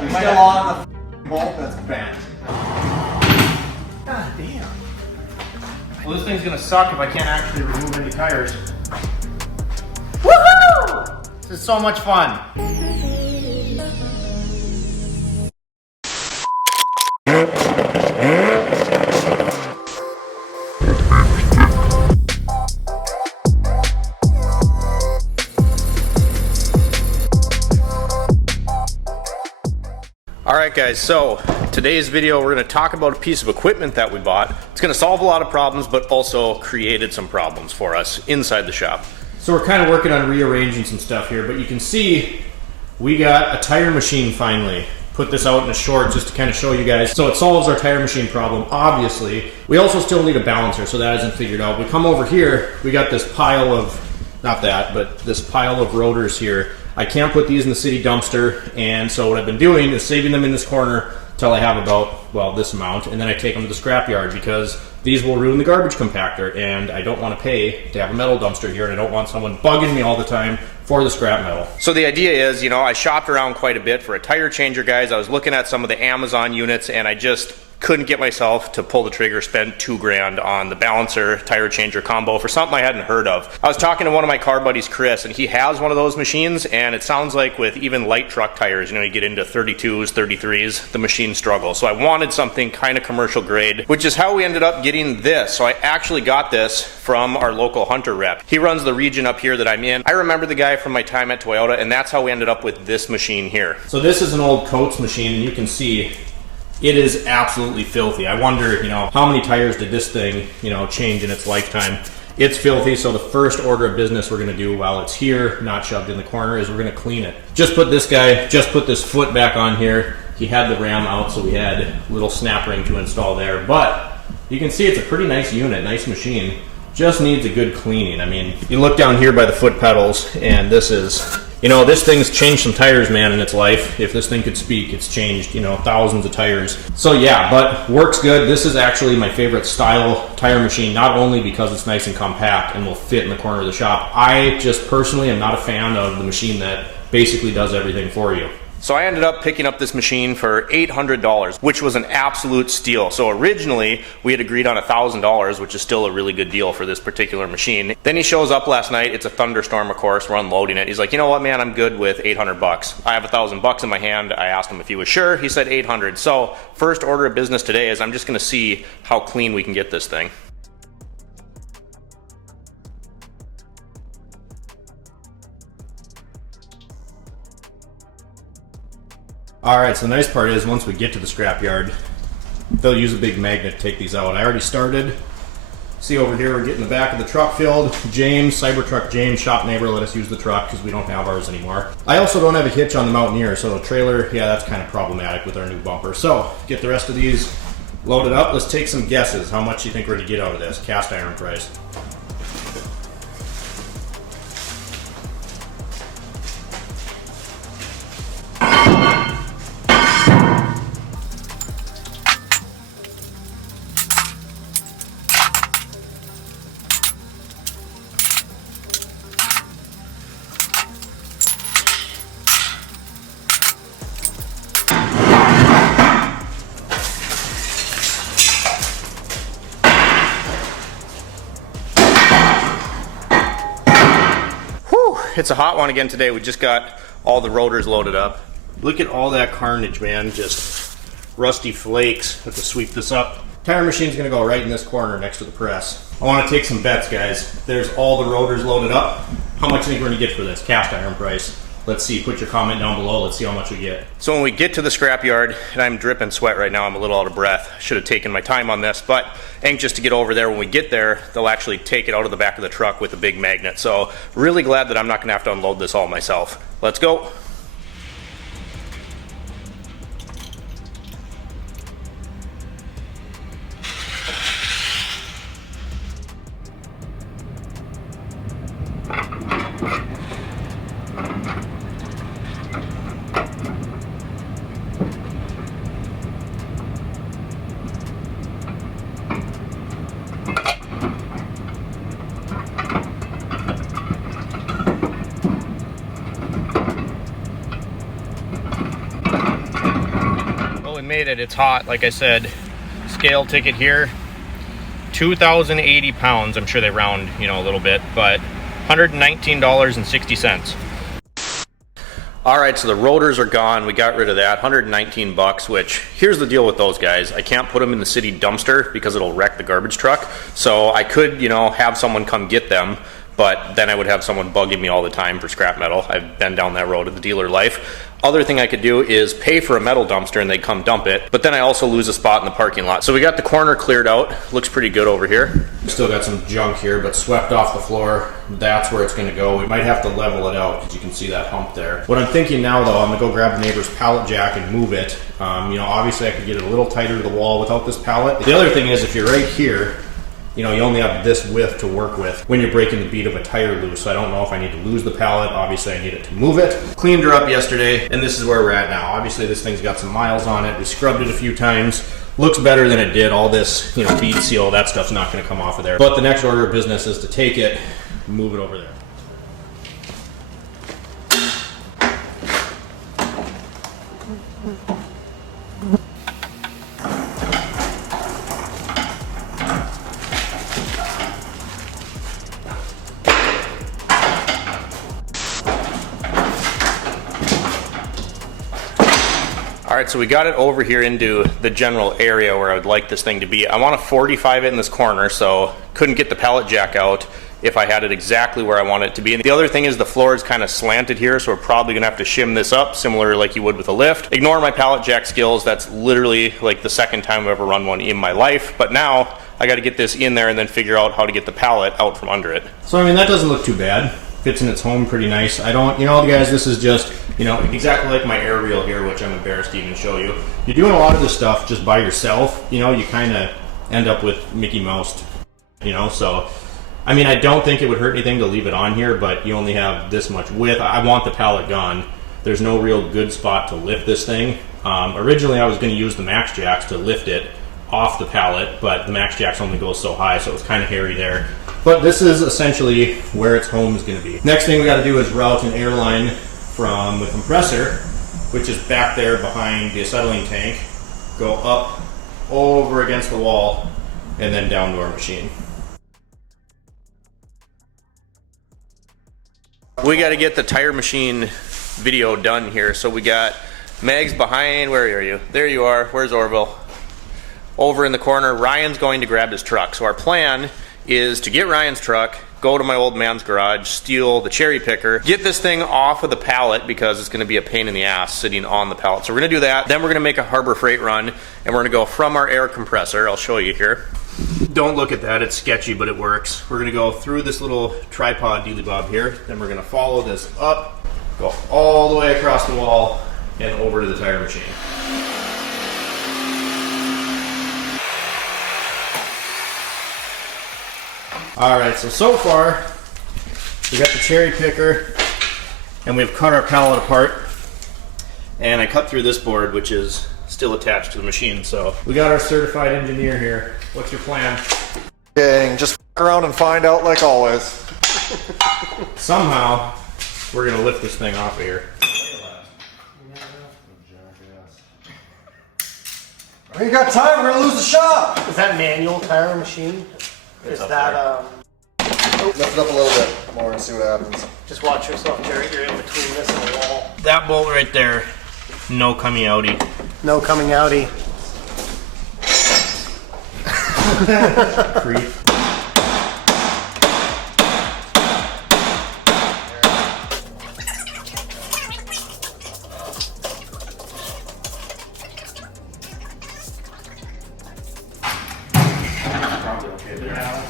We still on the bolt that's bent. God damn. Well, this thing's gonna suck if I can't actually remove any tires. Woohoo! This is so much fun. Alright guys, so today's video we're going to talk about a piece of equipment that we bought. It's going to solve a lot of problems but also created some problems for us inside the shop. So we're kind of working on rearranging some stuff here, but you can see we got a tire machine finally. Put this out in a short just to kind of show you guys. So it solves our tire machine problem, obviously. We also still need a balancer, so that isn't figured out. We come over here, we got this pile of, not that, but this pile of rotors here. I can't put these in the city dumpster, and so what I've been doing is saving them in this corner till I have about, well, this amount, and then I take them to the scrapyard because these will ruin the garbage compactor, and I don't want to pay to have a metal dumpster here, and I don't want someone bugging me all the time for the scrap metal. So the idea is, you know, I shopped around quite a bit for a tire changer, guys. I was looking at some of the Amazon units, and I just couldn't get myself to pull the trigger, spend $2,000 on the balancer tire changer combo for something I hadn't heard of. I was talking to one of my car buddies, Chris, and he has one of those machines, and it sounds like with even light truck tires, you know, you get into 32s, 33s, the machine struggles. So I wanted something kind of commercial grade, which is how we ended up getting this. So I actually got this from our local Hunter rep. He runs the region up here that I'm in. I remember the guy from my time at Toyota, and that's how we ended up with this machine here. So this is an old Coates machine, and you can see it is absolutely filthy. I wonder, you know, how many tires did this thing, you know, change in its lifetime? It's filthy, so the first order of business we're gonna do while it's here, not shoved in the corner, is we're gonna clean it. Just put this foot back on here. He had the ram out, so we had a little snap ring to install there. But you can see it's a pretty nice unit, nice machine. Just needs a good cleaning. I mean, you look down here by the foot pedals, and this is, you know, this thing's changed some tires, man, in its life. If this thing could speak, it's changed, you know, thousands of tires. So yeah, but works good. This is actually my favorite style tire machine, not only because it's nice and compact and will fit in the corner of the shop. I just personally am not a fan of the machine that basically does everything for you. So I ended up picking up this machine for $800, which was an absolute steal. So originally we had agreed on $1,000, which is still a really good deal for this particular machine. Then he shows up last night. It's a thunderstorm, of course. We're unloading it. He's like, you know what, man, I'm good with $800. I have $1,000 in my hand. I asked him if he was sure. He said 800. So first order of business today is I'm just going to see how clean we can get this thing. Alright, so the nice part is once we get to the scrapyard, they'll use a big magnet to take these out. I already started. See over here, we're getting the back of the truck filled. James, Cybertruck James, shop neighbor, let us use the truck because we don't have ours anymore. I also don't have a hitch on the Mountaineer, so the trailer, yeah, that's kind of problematic with our new bumper. So, get the rest of these loaded up. Let's take some guesses. How much do you think we're going to get out of this? Cast iron price. It's a hot one again today. We just got all the rotors loaded up. Look at all that carnage, man. Just rusty flakes. Have to sweep this up. Tire machine's gonna go right in this corner next to the press. I wanna take some bets, guys. There's all the rotors loaded up. How much do you think we're gonna get for this? Cast iron price. Let's see, put your comment down below. Let's see how much we get. So when we get to the scrapyard, and I'm dripping sweat right now, I'm a little out of breath. Should have taken my time on this, but anxious to get over there. When we get there, they'll actually take it out of the back of the truck with a big magnet. So really glad that I'm not gonna have to unload this all myself. Let's go. made it. It's hot, like I said. Scale ticket here, 2,080 pounds. I'm sure they round, you know, a little bit, but $119.60. All right, so the rotors are gone. We got rid of that, 119 bucks, which here's the deal with those guys. I can't put them in the city dumpster because it'll wreck the garbage truck. So I could, you know, have someone come get them, but then I would have someone bugging me all the time for scrap metal. I've been down that road of the dealer life. Other thing I could do is pay for a metal dumpster and they come dump it, but then I also lose a spot in the parking lot. So we got the corner cleared out. Looks pretty good over here. Still got some junk here, but swept off the floor. That's where it's gonna go. We might have to level it out because you can see that hump there. What I'm thinking now though, I'm gonna go grab the neighbor's pallet jack and move it. You know, obviously I could get it a little tighter to the wall without this pallet. The other thing is if you're right here, you know, you only have this width to work with when you're breaking the bead of a tire loose. So I don't know if I need to lose the pallet. Obviously, I need it to move it. Cleaned her up yesterday, and this is where we're at now. Obviously, this thing's got some miles on it. We scrubbed it a few times. Looks better than it did. All this, you know, bead seal, that stuff's not going to come off of there. But the next order of business is to take it, move it over there. All right, so we got it over here into the general area where I would like this thing to be. I want to 45 it in this corner, so couldn't get the pallet jack out if I had it exactly where I want it to be. And the other thing is the floor is kind of slanted here, so we're probably gonna have to shim this up, similar like you would with a lift. Ignore my pallet jack skills. That's literally like the second time I've ever run one in my life. But now I got to get this in there and then figure out how to get the pallet out from under it. So I mean, that doesn't look too bad. Fits in its home pretty nice. I don't, you know, guys, this is just, you know, exactly like my air reel here, which I'm embarrassed to even show you. You're doing a lot of this stuff just by yourself, you know, you kind of end up with Mickey Mouse, you know, so, I mean, I don't think it would hurt anything to leave it on here, but you only have this much width. I want the pallet gone. There's no real good spot to lift this thing. Originally, I was going to use the max jacks to lift it off the pallet, but the max jacks only go so high, so it was kind of hairy there. But this is essentially where its home is going to be. Next thing we got to do is route an airline from the compressor, which is back there behind the acetylene tank, go up over against the wall, and then down to our machine. We got to get the tire machine video done here. So we got Megs behind. Where are you? There you are. Where's Orville? Over in the corner. Ryan's going to grab his truck. So our plan is to get Ryan's truck, go to my old man's garage, steal the cherry picker, get this thing off of the pallet because it's going to be a pain in the ass sitting on the pallet. So we're going to do that. Then we're going to make a Harbor Freight run, and we're going to go from our air compressor. I'll show you here. Don't look at that. It's sketchy, but it works. We're going to go through this little tripod dealy bob here. Then we're going to follow this up, go all the way across the wall, and over to the tire machine. Alright, so far we got the cherry picker and we've cut our pallet apart, and I cut through this board, which is still attached to the machine. So we got our certified engineer here. What's your plan? Dang, just f around and find out like always. Somehow we're gonna lift this thing off of here. We ain't got time, we're gonna lose the shop! Is that manual tire machine? Is that, Lift it up a little bit more and see what happens. just watch yourself, Jerry, you're in between this and the wall. That bolt right there, no coming outie. No coming outie. Creep.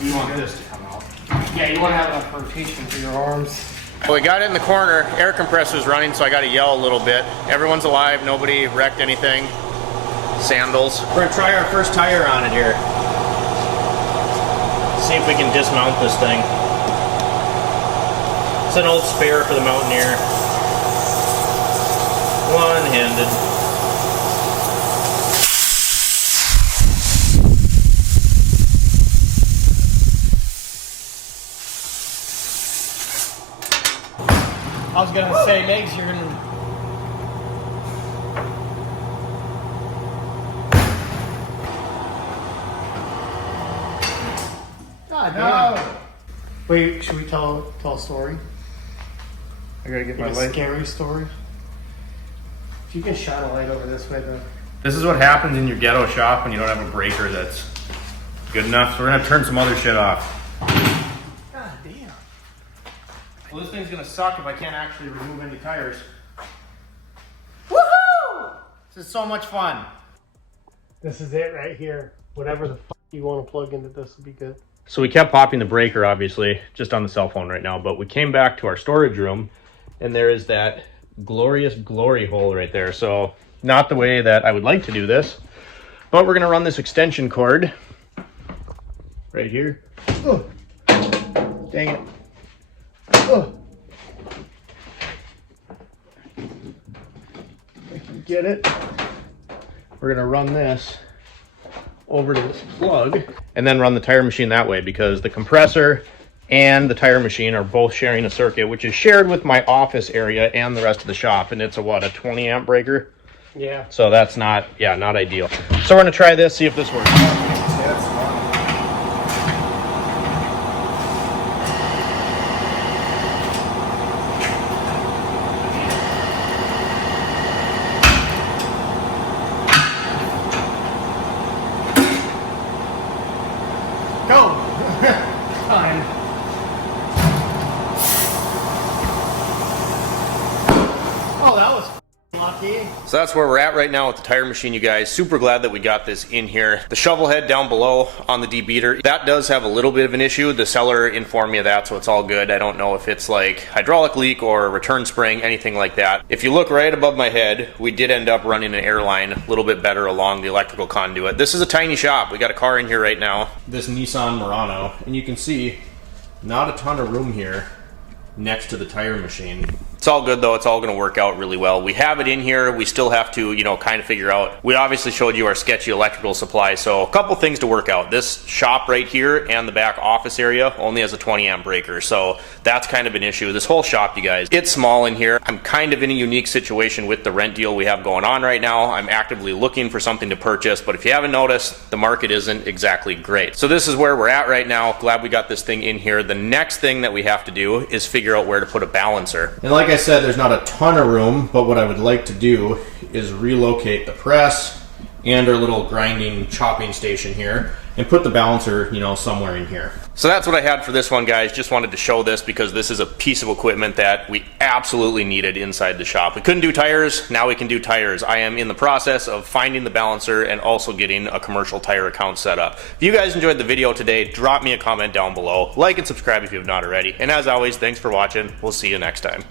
You want this to come out. Yeah, you want to have enough rotation for your arms. Well, we got it in the corner. Air compressor's running, so I got to yell a little bit. Everyone's alive. Nobody wrecked anything. Sandals. We're gonna try our first tire on it here. See if we can dismount this thing. It's an old spare for the Mountaineer. One-handed. I was gonna say, Megs, you're gonna... damn. Wait, should we tell a story? I gotta get my Like a light. scary story? If you can shine a light over this way, then. This is what happens in your ghetto shop when you don't have a breaker that's good enough. So we're gonna turn some other shit off. God damn. Well, this thing's gonna suck if I can't actually remove any tires. Woohoo! This is so much fun. This is it right here. Whatever the fuck you want to plug into this would be good. So we kept popping the breaker, obviously, just on the cell phone right now, but we came back to our storage room and there is that glorious glory hole right there. So not the way that I would like to do this, but we're gonna run this extension cord right here. Oh, dang it. Oh. I can get it. We're gonna run this over to this plug and then run the tire machine that way, because the compressor and the tire machine are both sharing a circuit, which is shared with my office area and the rest of the shop. And it's a 20 amp breaker. Yeah. So that's not ideal. So we're gonna try this, see if this works. Go! Time. Oh, that was lucky. So that's where we're at right now with the tire machine, you guys. Super glad that we got this in here. The shovel head down below on the debeater, that does have a little bit of an issue. The seller informed me of that, so it's all good. I don't know if it's like hydraulic leak or return spring, anything like that. If you look right above my head, we did end up running an air line a little bit better along the electrical conduit. This is a tiny shop. We got a car in here right now. This Nissan Murano, and you can see not a ton of room here next to the tire machine. It's all good though. It's all going to work out really well. We have it in here. We still have to, kind of figure out. We obviously showed you our sketchy electrical supply. So a couple things to work out. This shop right here and the back office area only has a 20 amp breaker. So that's kind of an issue. This whole shop, you guys, it's small in here. I'm kind of in a unique situation with the rent deal we have going on right now. I'm actively looking for something to purchase, but if you haven't noticed, the market isn't exactly great. So this is where we're at right now. Glad we got this thing in here. The next thing that we have to do is figure out where to put a balancer. And like I said, there's not a ton of room, but what I would like to do is relocate the press and our little grinding chopping station here and put the balancer, somewhere in here. So that's what I had for this one, guys. Just wanted to show this because this is a piece of equipment that we absolutely needed inside the shop. We couldn't do tires, now we can do tires. I am in the process of finding the balancer and also getting a commercial tire account set up. If you guys enjoyed the video today, drop me a comment down below. Like and subscribe if you have not already. And as always, thanks for watching. We'll see you next time.